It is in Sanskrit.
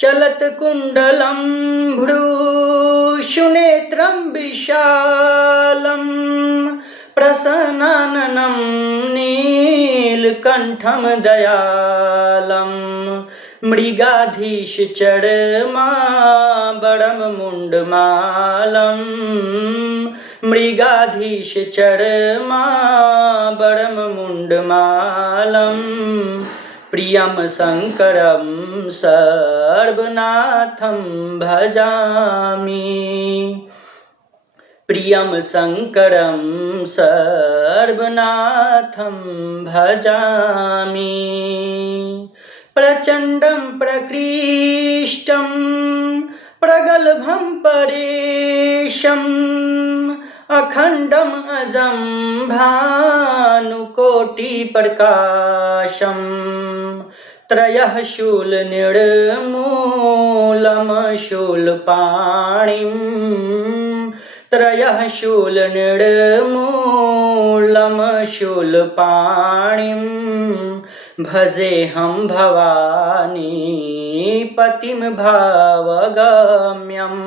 चलत्कुण्डलं भ्रूशुनेत्रं विशालं प्रसन्नाननं नीलकण्ठं दयालं मृगाधीशचर्माम्बरं मुण्डमालं मृगाधीशचर्माम्बरं मुण्डमालं प्रियं शङ्करं सर्वनाथं भजामि प्रियं शङ्करं सर्वनाथं भजामि प्रचण्डं प्रकृष्टं प्रगल्भं परेशम् अखण्डम् अजं भानुकोटिप्रकाशम् त्रयः शूलनिर्मूलं शूलपाणिं त्रयः शूलनिर्मूलं शूलपाणिं भजेऽहं भवानी पतिं भावगम्यम्।